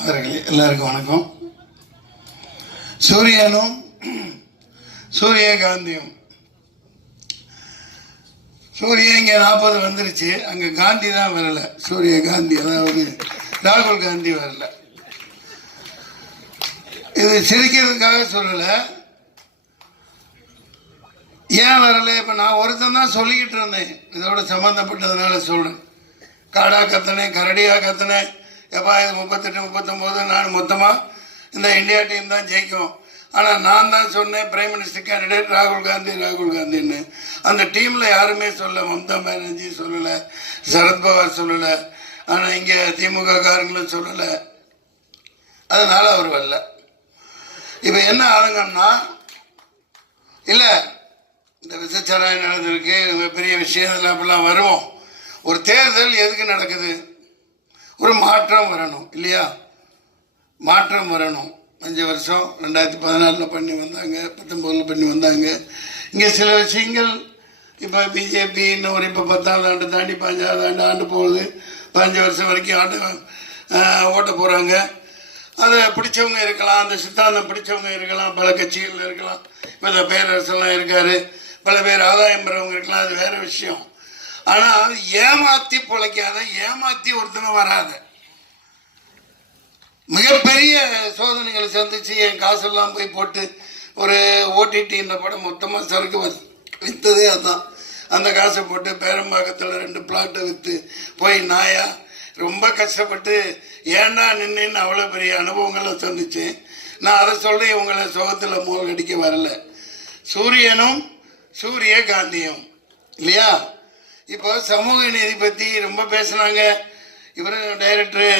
அவர்களே எல்லாருக்கும் வணக்கம். சூரியனும் சூரியகாந்தியும். சூரிய இங்கே நாற்பது வந்துருச்சு. அங்கே காந்தி தான் வரல. சூரிய காந்தி அதாவது ராகுல் காந்தி வரல. இது சிரிக்கிறதுக்காக சொல்லலை. ஏன் வரல? இப்போ நான் ஒருத்தன் தான் சொல்லிக்கிட்டு இருந்தேன். இதோட சம்மந்தப்பட்டதுனால சொல்கிறேன் காடா கத்தனை கரடியாக கத்தனை எப்பா இது முப்பத்தெட்டு முப்பத்தொம்போது நான் மொத்தமாக இந்த இந்தியா டீம் தான் ஜெயிக்கும். ஆனால் நான் தான் சொன்னேன் பிரைம் மினிஸ்டர் கேண்டிடேட் ராகுல் காந்தி ராகுல் காந்தின்னு. அந்த டீமில் யாருமே சொல்ல மம்தா பானர்ஜி சொல்லலை சரத்பவார் சொல்லலை ஆனால் இங்கே திமுக காரங்களும் சொல்லலை. அதனால் அவர் வரல. இப்போ என்ன ஆளுங்கன்னா இல்லை இந்த விசச்சாராயம் நடந்திருக்கு பெரிய விஷயம் இதெல்லாம் அப்படிலாம் வருவோம். ஒரு தேர்தல் எதுக்கு நடக்குது? ஒரு மாற்றம் வரணும் இல்லையா? மாற்றம் வரணும். அஞ்சு வருஷம் ரெண்டாயிரத்தி பதினாலில் பண்ணி வந்தாங்க பத்தொம்போதில் பண்ணி வந்தாங்க. இங்கே சில விஷயங்கள் இப்போ பிஜேபி இன்னும் ஒரு இப்போ பத்தாவது ஆண்டு தாண்டி பதினஞ்சாவது ஆண்டு ஆண்டு போகுது. பதினஞ்சு வருஷம் வரைக்கும் ஆண்டு ஓட்ட போகிறாங்க அதை பிடிச்சவங்க இருக்கலாம் அந்த சித்தாந்தம் பிடிச்சவங்க இருக்கலாம் பல கட்சிகள் இருக்கலாம். இப்போ இந்த பேரரசெல்லாம் இருக்காரு. பல பேர் ஆதாயம் பெறவங்க இருக்கலாம் அது வேறு விஷயம். ஆனால் ஏமாத்தி பிழைக்காத ஏமாத்தி ஒருத்தனை வராத. மிகப்பெரிய சோதனைகளை சந்திச்சு என் காசெல்லாம் போய் போட்டு ஒரு ஓடிடின்ற படம் மொத்தமாக சரக்கு விற்றதே வித்ததே அந்த காசை போட்டு பேரம்பாக்கத்தில் ரெண்டு பிளாட்டை விற்று போய் நாயா ரொம்ப கஷ்டப்பட்டு ஏன்டா நின்றுன்னு அவ்வளோ பெரிய அனுபவங்களை சந்தித்தேன் நான் அதை சொல்கிறேன் இவங்களை சுகத்தில் மூழ்கடிக்க வரல. சூரியனும் சூரிய காந்தியும் இல்லையா? இப்போ சமூக நீதி பற்றி ரொம்ப பேசுனாங்க. இவரும் டைரக்டரு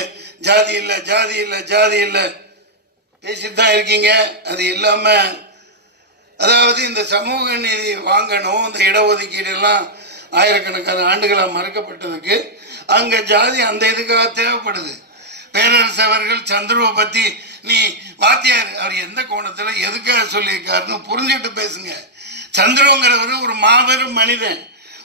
ஜாதி இல்லை ஜாதி இல்லை ஜாதி இல்லை. பேசிட்டு தான் இருக்கீங்க. அது இல்லாமல் அதாவது இந்த சமூக நீதி வாங்கணும் இந்த இடஒதுக்கீடு எல்லாம் ஆயிரக்கணக்கான ஆண்டுகளாக மறுக்கப்பட்டதுக்கு அங்கே ஜாதி அந்த இதுக்காக தேவைப்படுது. பேரரசு அவர்கள் சந்துருவை பற்றி நீ வாத்தியார் அவர் எந்த கோணத்தில் எதுக்காக சொல்லியிருக்காருன்னு புரிஞ்சுட்டு பேசுங்க. சந்துருங்கிறவர் ஒரு மாபெரும் மனிதன்.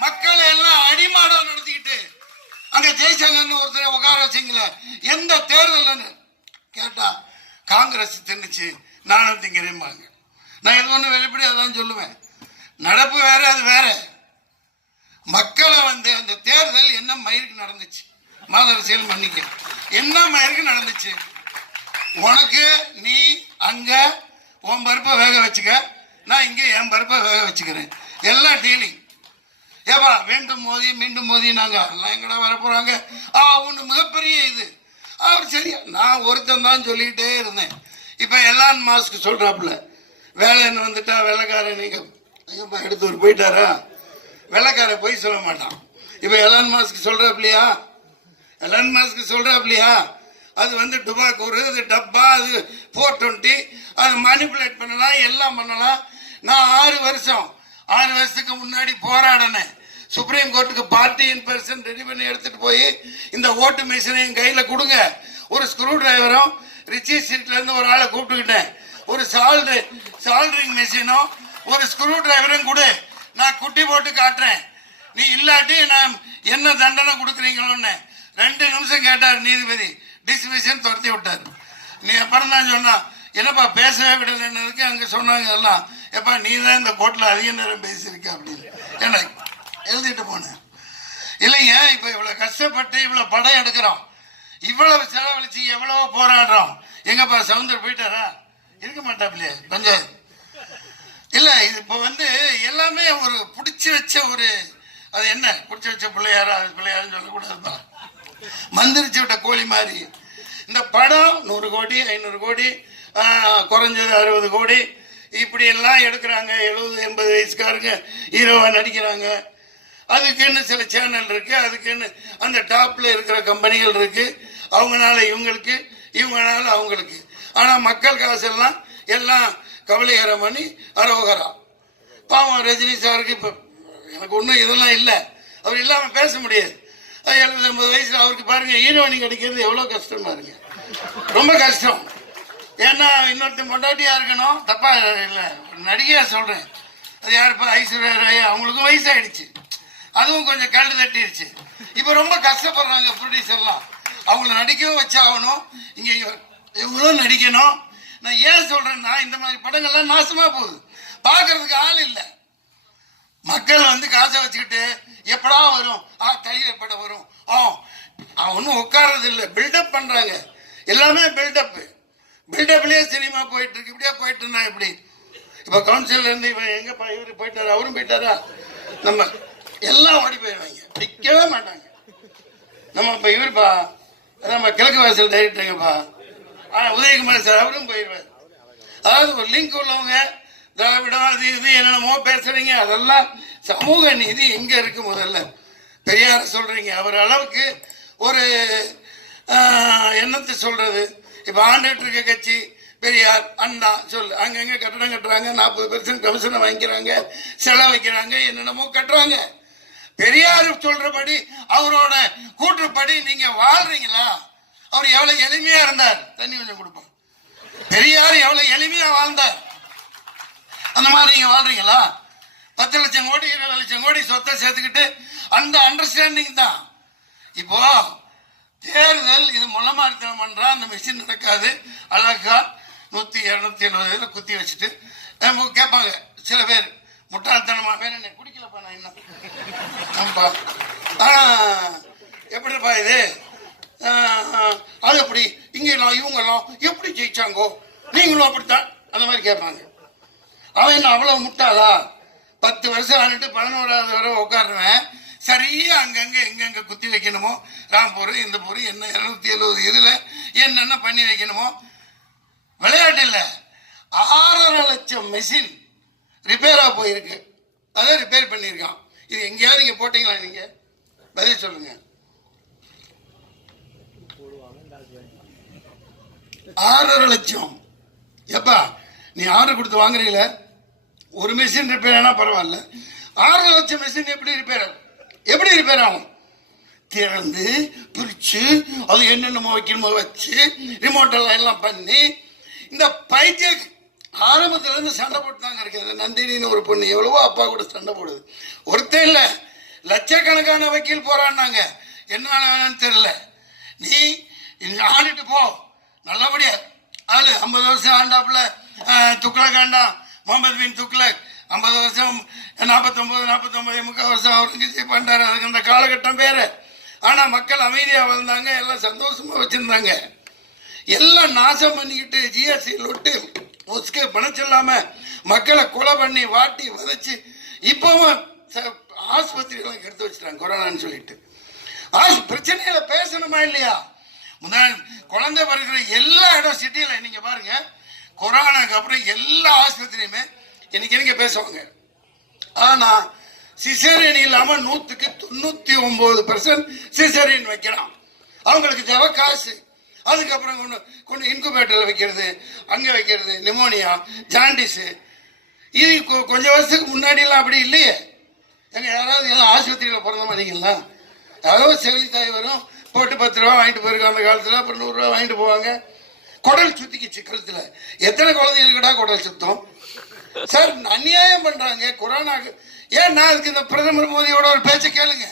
மக்களை எல்லாம் அடிமாடா நடத்திக்கிட்டு அங்க ஜெய்சங்கர்னு ஒருத்தரை உட்கார வச்சிங்கள? எந்த தேர்தல்னு கேட்டா காங்கிரஸ் தின்னுச்சு நானும் திங்கிறேன்பாங்க நான் இது ஒன்று வெளிப்படையாக தான் சொல்லுவேன். நடப்பு வேற அது வேற. மக்களை வந்து அந்த தேர்தல் என்ன மயிருக்கு நடந்துச்சு? மாதரசியல் மன்னிக்க. என்ன மயிருக்கு நடந்துச்சு? உனக்கு நீ அங்க உன் பருப்பை வேக வச்சுக்க. நான் இங்கே என் பருப்பை வேக வச்சுக்கிறேன். எல்லாம் டீலிங். ஏப்பா வேண்டும் மோதி மீண்டும் மோதி நாங்கள் எல்லாம் எங்கடா வர ஆ ஒன்று மிகப்பெரிய இது. அவர் சரியா நான் ஒருத்தன் தான் சொல்லிக்கிட்டே இருந்தேன். இப்போ எலான் மாஸ்க் சொல்கிறாப்புல வேலைன்னு வந்துட்டா வெள்ளைக்காரன் நீங்கள் ஐயப்பா எடுத்து ஒரு போயிட்டாரா? வெள்ளைக்காரன் போய் சொல்ல மாட்டான். இப்போ எலான் மாஸ்க் சொல்கிறாப்புலையா எலான் மாஸ்க் சொல்கிறாப்புலையா அது வந்து டுபாக்கூர் அது டப்பா அது ஃபோர் டுவெண்ட்டி அது மேனிப்புலேட் பண்ணலாம் எல்லாம் பண்ணலாம். நான் ஆறு வருஷம் ஆறு வருஷத்துக்கு முன்னாடி போராடினேன். சுப்ரீம் கோர்ட்டுக்கு பார்ட்டி இன் பர்சன் ரெடி பண்ணி எடுத்துட்டு போய் இந்த ஓட்டு மிஷினையும் என் கையில் கொடுங்க. ஒரு ஸ்க்ரூ டிரைவரும் ரிச்சி சீட்லேருந்து ஒரு ஆளை கூப்பிட்டுக்கிட்டேன். ஒரு சால்டு சால்ட்ரிங் மிஷினும் ஒரு ஸ்க்ரூ டிரைவரும் கொடு. நான் குட்டி போட்டு காட்டுறேன். நீ இல்லாட்டி நான் என்ன தண்டனை கொடுக்குறீங்களோன்னு. ரெண்டு நிமிஷம் கேட்டார் நீதிபதி. டிஸ்மிஷன் துரத்தி விட்டார். நீ அப்புறம் தான் சொன்னான் என்னப்பா பேசவே விடலைன்னதுக்கு அங்கே சொன்னாங்க எல்லாம். எப்பா நீ தான் இந்த கோட்டில் அதிக நேரம் பேசியிருக்க அப்படின்னு. என்ன எழுதிட்டு போனேன் இல்லைங்க இப்போ இவ்வளோ கஷ்டப்பட்டு இவ்வளோ படம் எடுக்கிறோம்? இவ்வளவு செலவழிச்சு எவ்வளவோ போராடுறோம். எங்கப்பா சவுந்தர் போயிட்டாரா? இருக்க மாட்டாப்லையே பஞ்சாயத்து இல்லை இது இப்போ வந்து எல்லாமே ஒரு பிடிச்சி வச்ச ஒரு அது என்ன? பிடிச்சி வச்ச பிள்ளையாரா? அது பிள்ளையாருன்னு சொல்லக்கூடாதுதான் மந்திரிச்சு விட்ட கோழி மாதிரி. இந்த படம் நூறு கோடி ஐநூறு கோடி குறைஞ்சது அறுபது கோடி இப்படி எல்லாம் எடுக்கிறாங்க. எழுபது எண்பது வயசுக்காரங்க ஹீரோவாக நடிக்கிறாங்க. அதுக்குன்னு சில சேனல் இருக்கு. அதுக்குன்னு அந்த டாப்ல இருக்கிற கம்பெனிகள் இருக்கு. அவங்கனால இவங்களுக்கு இவங்களால அவங்களுக்கு. ஆனா மக்கள் காசெல்லாம் எல்லாம் கவலைகரம் பண்ணி அரோகரா. பாவம் ரஜினி சாருக்கு இப்போ எனக்கு ஒன்றும் இதெல்லாம் இல்லை. அவர் இல்லாமல் பேச முடியாது. எழுபது ஐம்பது வயசுல அவருக்கு பாருங்க ஹீரோயினி கிடைக்கிறது எவ்வளோ கஷ்டம் பாருங்க ரொம்ப கஷ்டம். ஏன்னா இன்னொருத்தன் பொண்டாட்டியா இருக்கணும். தப்பா இல்லை நடிகையா சொல்றேன். அது யாருப்பா ஐஸ்வர்யா ராய். அவங்களுக்கும் வயசாயிடுச்சு. அதுவும் கொஞ்சம் கல் தட்டிடுச்சு இப்போ ரொம்ப கஷ்டப்படுறாங்க ப்ரொடியூசர்லாம் அவங்கள நடிக்கவும் வச்சாகணும். இங்கே இவங்களும் நடிக்கணும். நான் ஏன் சொல்றேன்னா இந்த மாதிரி படங்கள்லாம் நாசமா போகுது. பார்க்கறதுக்கு ஆள் இல்லை. மக்கள் வந்து காசை வச்சுக்கிட்டு எப்படா வரும்? ஆ தைரியப்பட படம் வரும். ஆ ஒன்றும் உட்கார்றது இல்லை பில்டப் பண்றாங்க. எல்லாமே பில்டப்பு பில்டப்லயே சினிமா போயிட்டு இருக்கு. இப்படியே போயிட்டு இருந்தா இப்படி இப்ப கவுன்சிலர் இருந்து இவன் எங்கப்பா இவரு போயிட்டாரு? அவரும் போயிட்டாரா? நம்ம எல்லாம் ஓடி போயிடுவாங்க. பிடிக்கவே மாட்டாங்க. நம்ம இப்ப இவருப்பா நம்ம கிழக்கு வாசல் டைரக்டருங்கப்பா ஆ உதயகுமார் சார் அவரும் போயிடுவார். அதாவது ஒரு லிங்க் உள்ளவங்க திராவிடம் அது இது என்னென்னமோ பேசுறீங்க. அதெல்லாம் சமூக நீதி எங்க இருக்கு முதல்ல. பெரியார சொல்றீங்க. அவர் அளவுக்கு ஒரு எண்ணத்தை என்னத்தை சொல்றது? இப்போ ஆண்டுகிட்டு இருக்க கட்சி பெரியார் அண்ணா சொல்லு அங்கங்கே கட்டடம் கட்டுறாங்க நாற்பது பெர்சன்ட் கமிஷனை வாங்கிக்கிறாங்க செலவு வைக்கிறாங்க என்னென்னமோ கட்டுறாங்க. பெரியார் சொல்றபடி அவரோட கூற்றுப்படி நீங்க வாழ்றீங்களா? அவர் எவ்வளவு எளிமையா இருந்தார். தண்ணி கொஞ்சம் கொடுப்போம். பெரியார் எவ்வளவு எளிமையா வாழ்ந்தார். அந்த மாதிரி நீங்க வாழ்றீங்களா? பத்து லட்சம் கோடி இருபது லட்சம் கோடி சொத்தை சேர்த்துக்கிட்டு அந்த அண்டர்ஸ்டாண்டிங் தான். இப்போ தேர்தல் இது முளமாரித்தனம் பண்றா அந்த மிஷின் நடக்காது. அழகா நூத்தி இருநூத்தி இதில் குத்தி வச்சுட்டு கேட்பாங்க சில பேர் முட்டாள்தனமா பேர் என்ன குடிக்கலப்பா நான் என்ன? ஆமாப்பா. ஆனா எப்படிப்பா இது? அது எப்படி? இங்கெல்லாம் இவங்கெல்லாம் எப்படி ஜெயிச்சாங்கோ? நீங்களும் அப்படித்தான் அந்த மாதிரி கேட்பாங்க. அவன் என்ன அவ்வளவு முட்டாளா? பத்து வருஷம் ஆனிட்டு பதினோராவது வரை உட்காருவேன் சரியா அங்கங்க எங்கெங்க குத்தி வைக்கணுமோ? ராம்பூர் இந்த பூர் என்ன இருநூத்தி எழுபது இதுல என்னென்ன பண்ணி வைக்கணுமோ? விளையாட்டு இல்ல. ஆறரை லட்சம் மெஷின் ரிப்பேரா போயிருக்கு. அதை ரிப்பேர் பண்ணியிருக்கான். இது எங்கேயாவது நீங்க போட்டீங்களா நீங்க? பதில் சொல்லுங்க. ஆறரை லட்சம். எப்பா நீ ஆர்டர் கொடுத்து வாங்குறீங்கள? ஒரு மிஷின் ரிப்பேர் ஆனால் பரவாயில்ல. ஆறரை லட்சம் மிஷின் எப்படி ரிப்பேர் ஆகும்? எப்படி ரிப்பேர் ஆகும் திறந்து பிரிச்சு அது என்னென்னமோ வைக்கணுமோ வச்சு ரிமோட் எல்லாம் எல்லாம் பண்ணி இந்த பைத்திய ஆரம்பத்துல இருந்து சண்டை போட்டுதாங்க இருக்கிறது நந்தினின்னு ஒரு பொண்ணு எவ்வளவோ அப்பா கூட சண்டை போடுது. ஒருத்தன் இல்ல. லட்சக்கணக்கான வக்கீல் போறான்னாங்க. என்ன ஆனான்னு தெரியல. நீ ஆண்டுட்டு போ. நல்லபடியா. ஆளு ஐம்பது வருஷம் ஆண்டாப்புல துக்ளக் ஆண்டான் முகமது பின் துக்ளக். ஐம்பது வருஷம் நாற்பத்தொம்போது நாற்பத்தொம்போது முக்கால் வருஷம் அவுரங்கசீப் பண்ணார் அதுக்கு அந்த காலகட்டம் பேர் ஆனால் மக்கள் அமைதியாக வந்தாங்க எல்லாம் சந்தோஷமாக வச்சுருந்தாங்க. எல்லாம் நாசம் பண்ணிக்கிட்டு ஜிஎஸ்டி லொட்டு ஒஸ்கே பணம் மக்களை கொலை பண்ணி வாட்டி வதச்சி இப்போவும் ச- ஆஸ்பத்திரிகளை எடுத்து வச்சிட்டாங்க கொரோனான்னு சொல்லிட்டு. ஆஸ் பிரச்சனையில பேசணுமா இல்லையா? முதல் குழந்தை பிறகுற எல்லா இடம் சிட்டியில நீங்கள் பாருங்கள் கொரோனாக்கு அப்புறம் எல்லா ஆஸ்பத்திரியுமே இன்னைக்கு நீங்க பேசுவாங்க. ஆனா சிசேரியன் இல்லாம நூத்துக்கு தொண்ணூத்தி ஒன்பது பர்சன்ட் சிசேரியன் வைக்கிறான். அவங்களுக்கு தேவை காசு. அதுக்கப்புறம் கொண்டு கொண்டு இன்குபேட்டரில் வைக்கிறது அங்கே வைக்கிறது நிமோனியா ஜாண்டிஸு இது கொ- கொஞ்சம் வருஷத்துக்கு முன்னாடியெல்லாம் அப்படி இல்லையே. எங்கள் யாராவது எல்லாம் ஆஸ்பத்திரியில் பிறந்த மாட்டீங்களா யாரோ செவிலித்தாய் வரும் போட்டு பத்து ரூபா வாங்கிட்டு போயிருக்காங்க அந்த காலத்தில் அப்புறம் நூறுரூவா வாங்கிட்டு போவாங்க. குடல் சுத்திக்கிச்சு சிக்கலத்தில் எத்தனை குழந்தைகளுக்குடா குடல் சுத்தம்? சார் அநியாயம் பண்றாங்க? கொரோனாக்கு ஏன் நான் அதுக்கு இந்த பிரதமர் மோடியோட ஒரு பேச்சை கேளுங்க.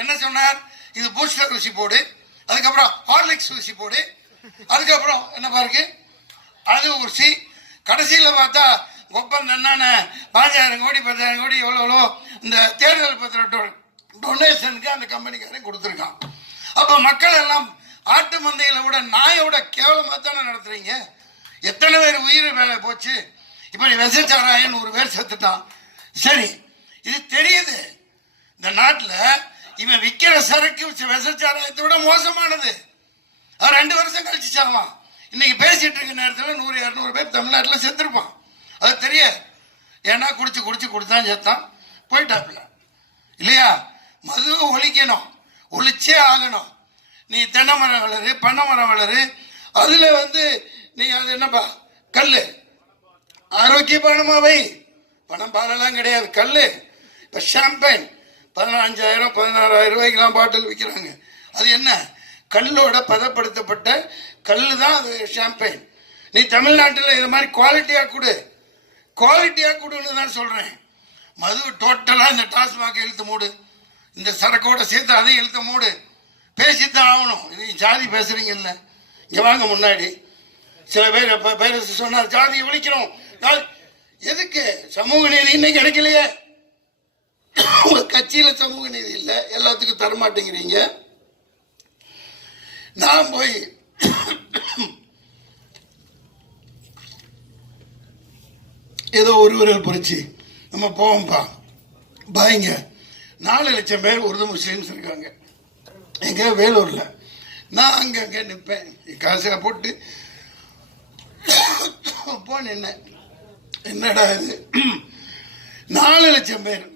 என்ன சொன்னார்? இது பூஸ்டர் ஊசி போடு அதுக்கப்புறம் ஹார்லிக்ஸ் ஊசி போடு அதுக்கப்புறம் என்ன பாருக்கு? அது ஊசி. கடைசியில் பார்த்தா ஒப்பந்தம் என்னன்னு பாஞ்சாயிரம் கோடி பத்தாயிரம் கோடி எவ்வளோ எவ்வளோ இந்த தேர்தல் பத்திர டொனேஷனுக்கு அந்த கம்பெனிக்காரன் கொடுத்துருக்கான். அப்போ மக்கள் எல்லாம் ஆட்டு மந்தையில விட நாயை விட கேவலமாக தானே நடத்துறீங்க? எத்தனை பேர் உயிர் வேலை போச்சு? இப்போ நீ விசச்சாராயன் ஒரு பேர் செத்துட்டான். சரி இது தெரியுது. இந்த நாட்டில் இவன் விற்கிற சரக்கு விசச்சாராயத்தை விட மோசமானது. அவன் ரெண்டு வருஷம் கழிச்சு சாவான் இன்னைக்கு பேசிட்டு இருக்க நேரத்தில் நூறு இரநூறு பேர் தமிழ்நாட்டில் செத்துருப்பான். அது தெரியாது. ஏன்னா குடிச்சு குடிச்சு கொடுத்தான் செத்தான். போயிட்டாப்புல. இல்லையா? மது ஒழிக்கணும். ஒழிச்சே ஆகணும். நீ தென்னை மரம் வளரு பண்ணை மரம் வளரு. அதில் வந்து நீ அது என்னப்பா? கல் ஆரோக்கிய வை பணம் பாலெல்லாம் கிடையாது. கல்லு. இப்போ ஷாம்பைன் பதினஞ்சாயிரம் பதினாறாயிரம் ரூபாய்க்கெல்லாம் பாட்டில் விற்கிறாங்க அது என்ன? கல்லோட பதப்படுத்தப்பட்ட கல் தான் அது ஷாம்பைன் நீ தமிழ்நாட்டில் இது மாதிரி குவாலிட்டியாக கொடு. குவாலிட்டியாக கொடுன்னு தான் சொல்கிறேன் மது டோட்டலாக இந்த டாஸ்மாக இழுத்து மூடு. இந்த சரக்கோட சேர்த்து அதையும் இழுத்து மூடு. பேசித்தான் ஆகணும். இது ஜாதி பேசுகிறீங்கல்ல இங்கே வாங்க முன்னாடி. சில பேர் இப்போ பேர் சொன்னார் ஜாதியை ஒழிக்கணும் ஜாதி- எதுக்கு? சமூக நீதி இன்னைக்கு கிடைக்கலையே. உங்க கட்சியில சமூக நீதி இல்லை எல்லாத்துக்கும் தரமாட்டேங்கிறீங்க நான் போய் ஏதோ ஒரு விரல் புரிச்சு நம்ம போவோம்ப்பா. பாய்ங்க நாலு லட்சம் பேர் உருது முஸ்லீம்ஸ் இருக்காங்க. எங்க? வேலூர்ல. நான் அங்கங்கே நிற்பேன் காசை போட்டு போ நின்னேன் என்னடா இது? நாலு லட்சம் பேர்.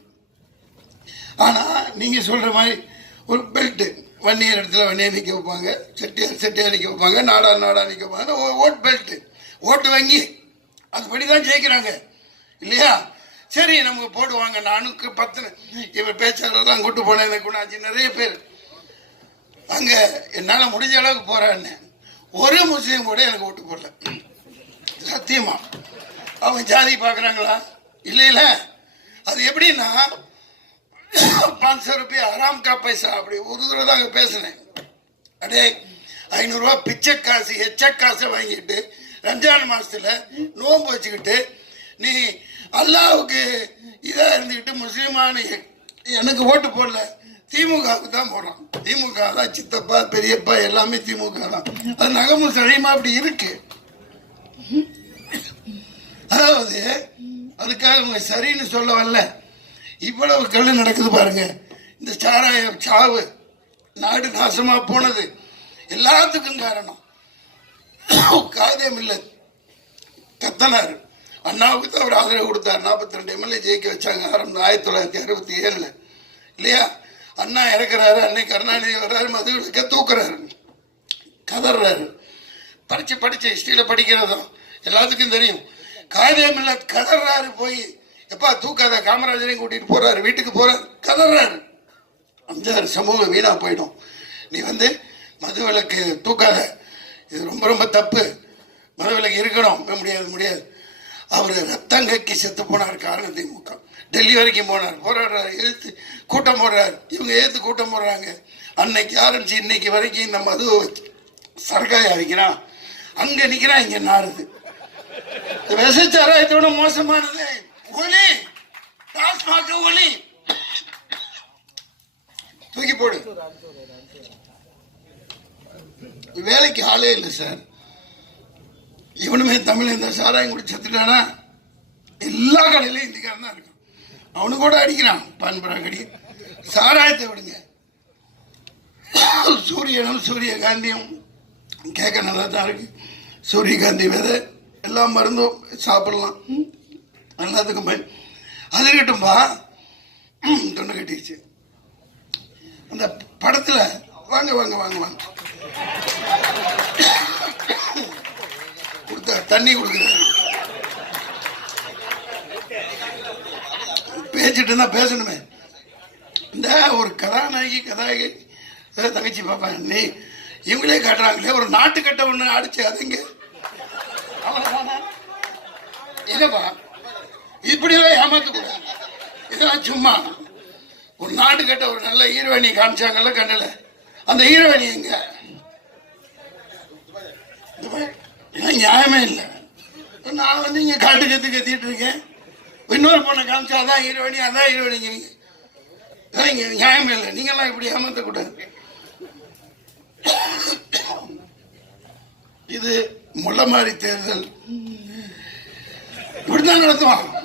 ஆனால் நீங்கள் சொல்கிற மாதிரி ஒரு பெல்ட்டு வன்னியர் இடத்துல வன்னியை நிற்க வைப்பாங்க செட்டியார் செட்டியார் நிற்க வைப்பாங்க நாடா நாடா நிற்க வைப்பாங்க. ஓ- ஓட் பெல்ட்டு ஓட்டு வங்கி. அதுபடி தான் ஜெயிக்கிறாங்க. இல்லையா? சரி நமக்கு போடுவாங்க. நானுக்கு பத்து இவர் பேச்சாளர்லாம் கூட்டு போனேன் குணாச்சி நிறைய பேர். அங்கே என்னால் முடிஞ்ச அளவுக்கு போகிறான்னு ஒரு முஸ்லீம் கூட எனக்கு ஓட்டு போடல. சத்தியமா. அவங்க ஜாதி பார்க்குறாங்களா? இல்லை அது எப்படின்னா பாஞ்ச ரூபாய் ஆறாம் கா பைசா அப்படி ஒரு தடவை தான் அங்கே பேசினேன். அடே ஐநூறுரூவா பிச்சை காசு எச்ச காசை வாங்கிட்டு ரம்ஜான் மாதத்தில் நோன்பு வச்சுக்கிட்டு நீ அல்லாவுக்கு இதாக இருந்துக்கிட்டு முஸ்லீமான எனக்கு ஓட்டு போடல. திமுகவுக்கு தான் போடுறான். திமுக தான் சித்தப்பா பெரியப்பா எல்லாமே திமுக தான். அது நகமும் சழியமா அப்படி இருக்குது அதாவது அதுக்காக அவங்க சரின்னு சொல்ல வரல. இவ்வளவு கல்லு நடக்குது பாருங்க. இந்த சாராயம் சாவு நாடு நாசமாக போனது. எல்லாத்துக்கும் காரணம். காதம் இல்லை கத்தனார். அண்ணாவுக்கு தான் அவர் ஆதரவு கொடுத்தார். நாற்பத்தி ரெண்டு எம்எல்ஏ ஜெயிக்க வச்சாங்க. ஆரம்பம் ஆயிரத்தி தொள்ளாயிரத்தி அறுபத்தி ஏழில். இல்லையா? அண்ணா இறக்குறாரு. அன்னை கருணாநிதி வர்றாரு. மதுவிலக்க தூக்குறாரு. கதறாரு. படித்து படித்து ஹிஸ்ட்ரியில் படிக்கிறதும் எல்லாத்துக்கும் தெரியும். காரியமில்ல கதறாரு போய். எப்பா தூக்காத காமராஜரையும் கூட்டிட்டு போறாரு வீட்டுக்கு போறாரு கதறாரு. அஞ்சாறு சமூகம் வீணா போயிடும். நீ வந்து மது விலக்கு தூக்காத. இது ரொம்ப ரொம்ப தப்பு. மது விளக்கு இருக்கணும். முடியாது முடியாது. அவர் ரத்தம் கக்கி செத்து போனார் காரணம் திமுக. டெல்லி வரைக்கும் போனார். போராடுறாரு எழுத்து கூட்டம் போடுறாரு. இவங்க ஏத்து கூட்டம் போடுறாங்க. அன்னைக்கு ஆரம்பிச்சு இன்னைக்கு வரைக்கும் இந்த மது வச்சு சரக்காய் அடிக்கிறான். அங்க நிக்கிறான் இங்க நாறுது ரசிச்சாரா? இதோட மோசமானது. ஒளி டாஸ்மாக ஒளி தூக்கி போடு. வேலைக்கு ஆளே இல்லை சார். இவனுமே தமிழ் இந்த சாராயம் குடி செத்துட்டானா? எல்லா கடையிலையும் இந்திக்காரன் தான் இருக்கும் அவனு கூட அடிக்கிறான் பான்பராங்கடி சாராயத்தை விடுங்க. சூரியனும் சூரியகாந்தியும் கேட்க நல்லா தான் இருக்கு. சூரியகாந்தி விதை. எல்லா மருந்தும் சாப்பிடலாம். எல்லாத்துக்கும் பயன். அது இருக்கட்டும்பா. தொண்டை கட்டிடுச்சு அந்த படத்தில் வாங்க வாங்க வாங்க வாங்க. கொடுத்த தண்ணி கொடுக்குறாரு. பேசிட்டு தான் பேசணுமே. இந்த ஒரு கதாநாயகி கதாநாயகி தங்கச்சி பார்ப்பாங்க நீ இவங்களே காட்டுறாங்களே. ஒரு நாட்டு கட்ட ஒண்ணு அடிச்சு அதுங்க இதப்பா இல்லப்பா இப்படியெல்லாம் ஏமாத்தக்கூடாது இதெல்லாம் சும்மா. ஒரு நாடு கட்ட ஒரு நல்ல ஈரவேணி காமிச்சாங்கல்ல கண்ணில். அந்த ஈரவேணி எங்க? நியாயமே இல்லை. நான் வந்து இங்க காட்டு கத்து கத்திட்டு இருக்கேன். இன்னொரு பொண்ணை காமிச்சா அதான் ஈரவேணி அதான் ஈரவணிங்கிறீங்க. இதெல்லாம் நியாயமே இல்லை. நீங்கெல்லாம் இப்படி ஏமாத்தக்கூடாது இது முள்ளமாரி தேர்தல். இப்படித்தான் நடத்துவான்.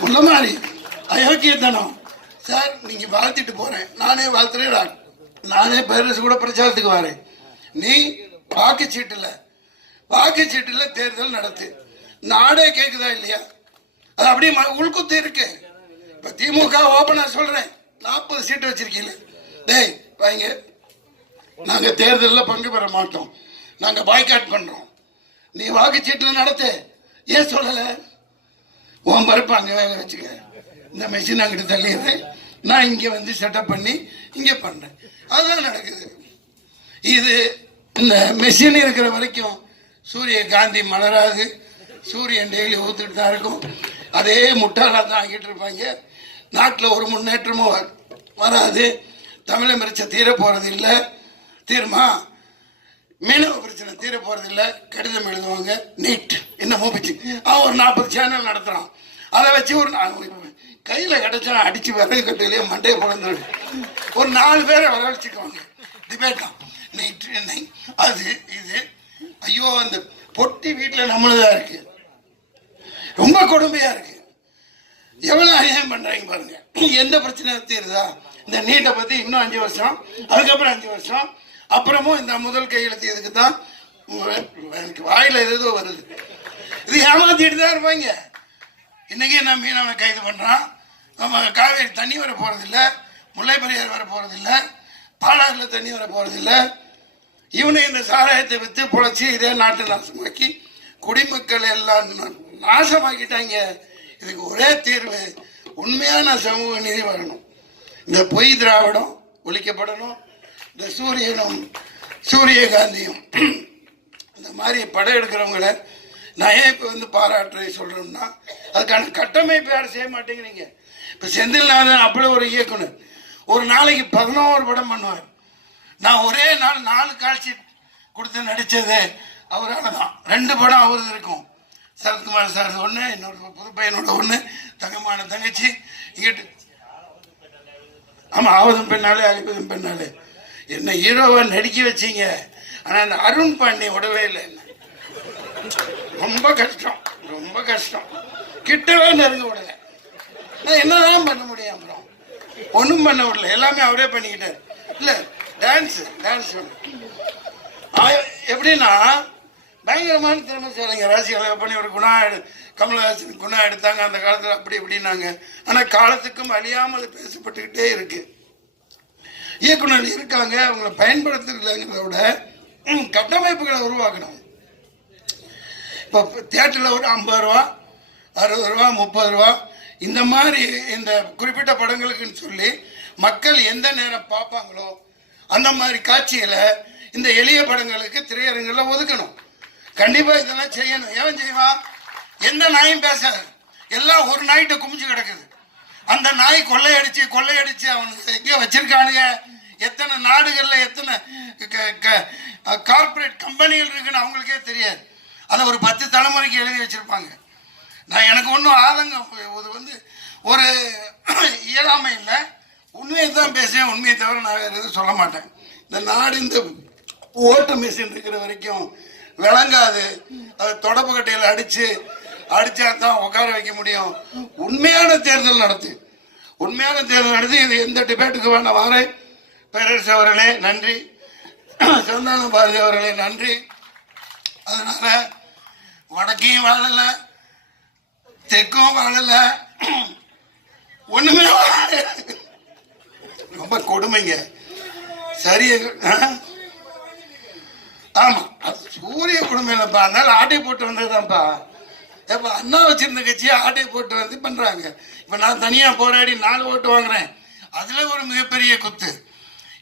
அயோக்கிய அயோக்கியத்தனம். சார் நீங்க வாழ்த்திட்டு போறேன். நானே வாழ்த்துறேன் நானே பேரரசு கூட பிரச்சாரத்துக்கு வரேன். நீ வாக்குச்சீட்டுல வாக்குச்சீட்டுல தேர்தல் நடத்து. நாடே கேக்குதா இல்லையா? அது அப்படியே ம- உள்குத்து இருக்கு. இப்ப திமுக ஓபனா சொல்றேன். நாற்பது சீட்டு வச்சிருக்கீங்க. டேய் வாங்க. நாங்க தேர்தலில் பங்கு பெற மாட்டோம். நாங்கள் பாய்காட் பண்ணுறோம் நீ வாக்குச்சீட்டில் நடத்து. ஏன் சொல்லலை? உன் பருப்பு அங்கே வேக வச்சுக்க. இந்த மெஷின் அங்கிட்டு தள்ளிடுது நான் இங்கே வந்து செட்டப் பண்ணி இங்கே பண்ணுறேன் அதுதான் நடக்குது. இது இந்த மெஷின் இருக்கிற வரைக்கும் சூரிய காந்தி மலராது. சூரியன் டெய்லி ஊத்துட்டு தான் இருக்கும். அதே முட்டாளாக தான் ஆகிட்டு இருப்பாங்க. நாட்டில் ஒரு முன்னேற்றமும் வராது. தமிழை மிரச்ச தீர போகிறது இல்லை. தீருமா? மீனவ பிரச்சனை தீர போறதில்ல. கடிதம் எழுதுவாங்க. நீட் என்னமோ வச்சு அவன் ஒரு நாற்பது சேனல் நடத்துறான். அதை வச்சு ஒரு நா- கையில கிடைச்சா அடிச்சு விறகு கட்டிலேயே மண்டையை பிறந்து ஒரு நாலு பேரை வரவழைச்சுக்குவாங்க. டிபேட்டா நீட் என்னை. அது இது. ஐயோ அந்த பொட்டி வீட்டில் நம்மளதான் இருக்கு. ரொம்ப கொடுமையா இருக்கு. எவ்வளவு அநியாயம் பண்றாங்க பாருங்க. எந்த பிரச்சனையும் தீருதா? இந்த நீட்டை பத்தி இன்னும் அஞ்சு வருஷம் அதுக்கப்புறம் அஞ்சு வருஷம். அப்புறமும் இந்த முதல் கையெழுத்து இதுக்கு தான் எனக்கு வாயில ஏதோ வருது. இது ஏமாத்திட்டு தான் இருப்பாங்க. இன்னைக்கு நான் மீனவனை கைது பண்றான். நம்ம காவேரி தண்ணி வர போறதில்ல. முல்லை பெரியார் வர போறதில்ல. பாலாறுல தண்ணி வர போறதில்ல. இவனை இந்த சாராயத்தை விற்று புழைச்சி இதே நாட்டை நாசமாக்கி குடிமக்கள் எல்லாம் நாசமாக்கிட்டாங்க. இதுக்கு ஒரே தீர்வு உண்மையான சமூக நிதி வரணும். இந்த பொய் திராவிடம் ஒழிக்கப்படணும். இந்த சூரியனும் சூரியகாந்தியும் இந்த மாதிரி படம் எடுக்கிறவங்கள நான் ஏன் இப்போ வந்து பாராட்டுறை சொல்கிறோம்னா அதுக்கான கட்டமைப்பு யாரும் செய்ய மாட்டேங்கிறீங்க. இப்போ செந்தில்நாதன் அப்படி ஒரு இயக்குனர். ஒரு நாளைக்கு பதினோரு படம் பண்ணுவார். நான் ஒரே நாள் நாலு காட்சி கொடுத்து நடித்தது அவரால் தான். ரெண்டு படம் அவரது இருக்கும். சரத்குமார் சார் ஒன்று இன்னொரு புது பையனோட ஒன்று தங்கமான தங்கச்சி இங்கிட்டு ஆமாம் ஆவதும் பெண்ணாலே அழிப்பதும் பெண்ணாலே. என்ன ஹீரோவை நடிக்க வச்சீங்க? ஆனால் அந்த அருண் பாண்டிய விடவே இல்லை என்ன? ரொம்ப கஷ்டம் ரொம்ப கஷ்டம். கிட்டவே நெருங்க விடல. நான் என்னதான் பண்ண முடியும் அப்புறம்? ஒன்றும் பண்ண விடல. எல்லாமே அவரே பண்ணிக்கிட்டார். இல்லை டான்ஸ் டான்ஸ் எப்படின்னா பயங்கரமான திறமைசாலிங்க. ராசிகளை பண்ணி ஒரு குணா எடு- கமலஹாசன் குணா எடுத்தாங்க. அந்த காலத்தில் அப்படி இப்படின்னாங்க. ஆனால் காலத்துக்கும் அழியாமல் பேசப்பட்டுக்கிட்டே இருக்குது இயக்குனர் இருக்காங்க அவங்கள பயன்படுத்துறதுங்கிறத விட கட்டமைப்புகளை உருவாக்கணும். இப்போ தியேட்டரில் ஒரு ஐம்பது ரூபா அறுபது ரூபா முப்பது ரூபா இந்த மாதிரி இந்த குறிப்பிட்ட படங்களுக்குன்னு சொல்லி மக்கள் எந்த நேரம் பார்ப்பாங்களோ அந்த மாதிரி காட்சிகளை இந்த எளிய படங்களுக்கு திரையரங்கில் ஒதுக்கணும். கண்டிப்பாக இதெல்லாம் செய்யணும். ஏன் செய்வான்? எந்த நாயும் பேசாது. எல்லாம் ஒரு நாய்கிட்ட குமிஞ்சு கிடக்குது. அந்த நாய் கொள்ளையடிச்சு கொள்ளையடிச்சு அவனுக்கு எங்கே வச்சிருக்கானுங்க. எத்தனை நாடுகளில் எத்தனை கார்ப்பரேட் கம்பெனிகள் இருக்குன்னு அவங்களுக்கே தெரியாது. அதை ஒரு பத்து தலைமுறைக்கு எழுதி வச்சுருப்பாங்க. நான் எனக்கு ஒன்றும் ஆதங்கம் இது வந்து ஒரு இயலாமை இல்லை. உண்மையை தான் பேசுவேன் உண்மையை தவிர நான் வேறு எதுவும் சொல்ல மாட்டேன். இந்த நாடு இந்த ஓட்டு மிஷின் இருக்கிற வரைக்கும் விளங்காது. அது தொடப்பு கட்டையில் அடித்து அடித்தா தான் உட்கார வைக்க முடியும். உண்மையான தேர்தல் நடத்து. உண்மையான தேர்தல் நடத்தி இது எந்த டிபேட்டுக்கு வேண்டாம் வாரேன். பேரரசு அவர்களே நன்றி. சந்தான பாரதி அவர்களே நன்றி. அதனால வடக்கையும் வாழல தெற்கும் வாழல. ஒண்ணுமே ரொம்ப கொடுமைங்க. சரி ஆமா அது சூரிய குடும்பம் இல்லைப்பா. அதனால ஆட்டை போட்டு வந்ததுதான்ப்பா. ஏப்பா அண்ணா வச்சிருந்த கட்சியை ஆட்டை போட்டு வந்து பண்ணுறாங்க இப்போ நான் தனியாக போராடி நாலு ஓட்டு வாங்குறேன். அதில் ஒரு மிகப்பெரிய குத்து.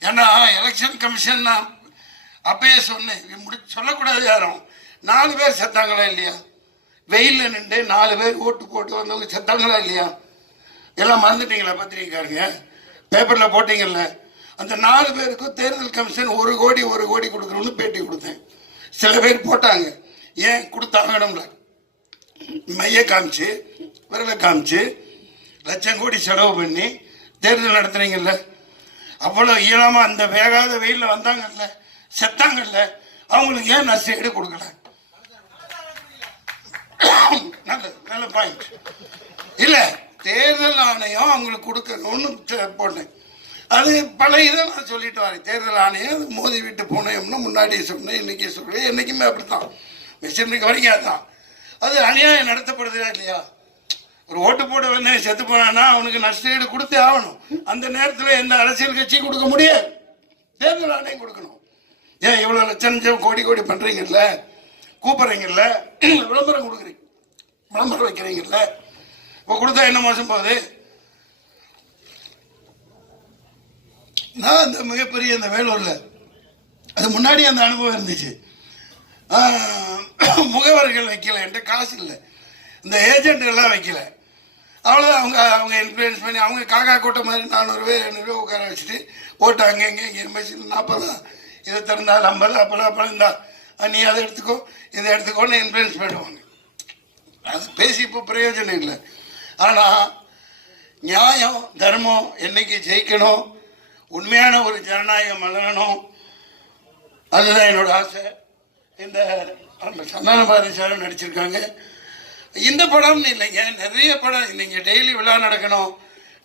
ஏன்னா எலெக்ஷன் கமிஷன் நான் அப்பயே சொன்னேன். முடி சொல்லக்கூடாது யாரும். நாலு பேர் செத்தாங்களா இல்லையா? வெயிலில் நின்று நாலு பேர் ஓட்டு போட்டு வந்தவங்க செத்தாங்களா இல்லையா? எல்லாம் மறந்துட்டீங்களா பத்திரிக்கைக்காரங்க பேப்பரில் போட்டிங்கல்ல? அந்த நாலு பேருக்கும் தேர்தல் கமிஷன் ஒரு கோடி ஒரு கோடி கொடுக்குறோன்னு பேட்டி கொடுத்தேன். சில பேர் போட்டாங்க. ஏன் கொடுத்தாங்கணும்ல மைய காமிச்சு விரலை காமிச்சு லட்சம் கோடி செலவு பண்ணி தேர்தல் நடத்துறீங்கல்ல அவ்வளோ ஈழமாக அந்த வேகாத வெயிலில் வந்தாங்கல்ல செத்தாங்கல்ல அவங்களுக்கு ஏன் நஷ்டஈடு கொடுக்கல? நல்ல நல்ல பாயிண்ட் இல்லை தேர்தல் ஆணையம் அவங்களுக்கு கொடுக்கணும்னு போனேன் போட்டேன் அது பல இதை நான் சொல்லிட்டு வரேன். தேர்தல் ஆணையம் மோதி விட்டு போனோம்னு முன்னாடியே சொன்னேன் இன்னைக்கு சொல்றேன் என்றைக்குமே அப்படித்தான். மிஷினுக்கு வரைக்கும் அதுதான் அது அநியாயம் நடத்தப்படுதா இல்லையா? ஒரு ஓட்டு போட வந்து செத்து போனான்னா அவனுக்கு நஷ்டஈடு கொடுத்தே ஆகணும். அந்த நேரத்தில் எந்த அரசியல் கட்சி கொடுக்க முடியாது. தேர்தல் ஆணையம் கொடுக்கணும். ஏன் இவ்வளோ லட்சம் லட்சம் கோடி கோடி பண்ணுறீங்கல்ல கூப்பிட்றீங்கல்ல? விளம்பரம் கொடுக்குறீங்க. விளம்பரம் வைக்கிறீங்கல்ல? இப்போ கொடுத்தா என்ன மோசம் போகுது? நான் இந்த மிகப்பெரிய இந்த வேலூரில் அது முன்னாடி அந்த அனுபவம் இருந்துச்சு. முகவர்கள் வைக்கல என்கிட்ட காசு இல்லை. இந்த ஏஜென்ட்டுகள்லாம் வைக்கல. அவ்வளோ அவங்க அவங்க இன்ஃப்ளூயன்ஸ் பண்ணி அவங்க காக்கா கூட்டம் மாதிரி நானூறு பேர் ஐநூறுரூவா உட்கார வச்சுட்டு ஓட்டு அங்கே இங்கே இங்கே மிஷின் நாற்பதா இதை திறந்தால் ஐம்பது அப்போலாம் அப்போலாம் இந்தா நீ அதை எடுத்துக்கோ இதை எடுத்துக்கோன்னு இன்ஃப்ளூயன்ஸ் பண்ணுவாங்க. அது பேசி இப்போ பிரயோஜனம் இல்லை. ஆனால் நியாயம் தர்மம் என்னைக்கு ஜெயிக்கணும் உண்மையான ஒரு ஜனநாயகம் மலரணும் அதுதான் என்னோட ஆசை. இந்த அந்த சந்தான பாரதி சாரும் நடிச்சிருக்காங்க. இந்த படம்னு இல்லைங்க நிறைய படம் இல்லைங்க டெய்லி விழா நடக்கணும்.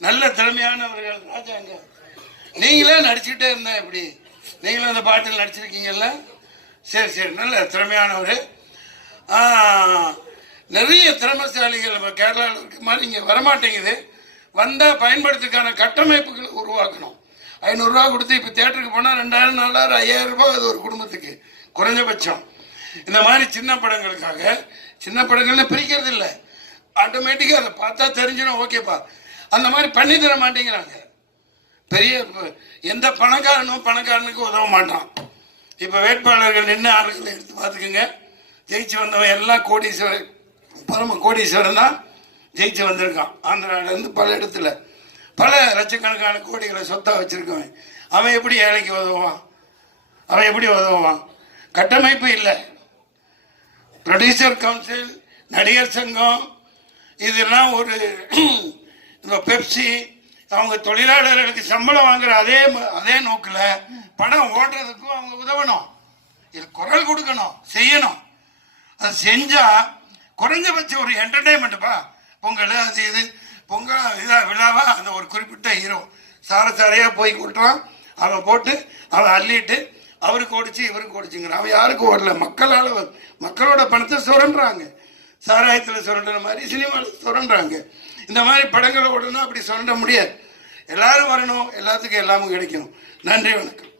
நல்ல திறமையானவர்கள் ராஜாங்க. நீங்களே நடிச்சுட்டே இருந்தேன் இப்படி நீங்களும் அந்த பாட்டில் நடிச்சிருக்கீங்கல்ல? சரி சரி நல்ல திறமையானவர். நிறைய திறமைசாலிகள் நம்ம கேரளாவில் இருக்க மாதிரி இங்கே வரமாட்டேங்குது. வந்தால் பயன்படுத்துறதுக்கான கட்டமைப்புகளை உருவாக்கணும். ஐநூறுரூவா கொடுத்து இப்போ தேட்டருக்கு போனால் ரெண்டாயிரம் நாலாயிரம் ஐயாயிரம் ரூபாய் அது ஒரு குடும்பத்துக்கு. குறைஞ்சபட்சம். இந்த மாதிரி சின்ன படங்களுக்காக சின்ன படங்கள்னு பிரிக்கிறது இல்லை. ஆட்டோமேட்டிக்காக அதை பார்த்தா தெரிஞ்சிடும் ஓகேப்பா அந்த மாதிரி பண்ணி தர மாட்டேங்கிறாங்க. பெரிய எந்த பணக்காரனும் பணக்காரனுக்கு உதவ மாட்டான். இப்போ வேட்பாளர்கள் நின்று ஆளுகளை எடுத்து பார்த்துக்குங்க. ஜெயிச்சு வந்தவன் எல்லாம் கோடீஸ்வரர் பரம கோடீஸ்வரன் தான் ஜெயிச்சு வந்திருக்கான். ஆந்திராவிலேருந்து பல இடத்துல. பல லட்சக்கணக்கான கோடிகளை சொத்தாக வச்சுருக்கவன். அவன் எப்படி ஏழைக்கு உதவுவான்? அவன் எப்படி உதவுவான்? கட்டமைப்பு இல்லை. ப்ரொடியூசர் கவுன்சில் நடிகர் சங்கம் இதெல்லாம் ஒரு இந்த பெப்சி அவங்க தொழிலாளர்களுக்கு சம்பளம் வாங்குற அதே ம- அதே நோக்கில் படம் ஓட்டுறதுக்கும் அவங்க உதவணும். இது குரல் கொடுக்கணும் செய்யணும். அது செஞ்சா குறைஞ்சபட்சம் ஒரு என்டர்டைன்மெண்ட்டுப்பா பொங்கல் அது இது பொங்கல் இதாக விழாவா அந்த ஒரு குறிப்பிட்ட ஹீரோ. சார சாரையாக போய் கொட்டுறான். அவன் போட்டு அவன் அள்ளிட்டு அவருக்கு ஓடிச்சு இவருக்கு ஓடிச்சுங்கிற அவன் யாருக்கும் ஓடல. மக்களால் மக்களோட பணத்தை சுரண்டுறாங்க சாராயத்தில் சுரண்டுற மாதிரி சினிமாவில் சுரண்டுறாங்க இந்த மாதிரி படங்களை ஓடணும் அப்படி சுரண்ட முடியாது. எல்லாரும் வரணும் எல்லாத்துக்கும் எல்லாமும் கிடைக்கணும். நன்றி வணக்கம்.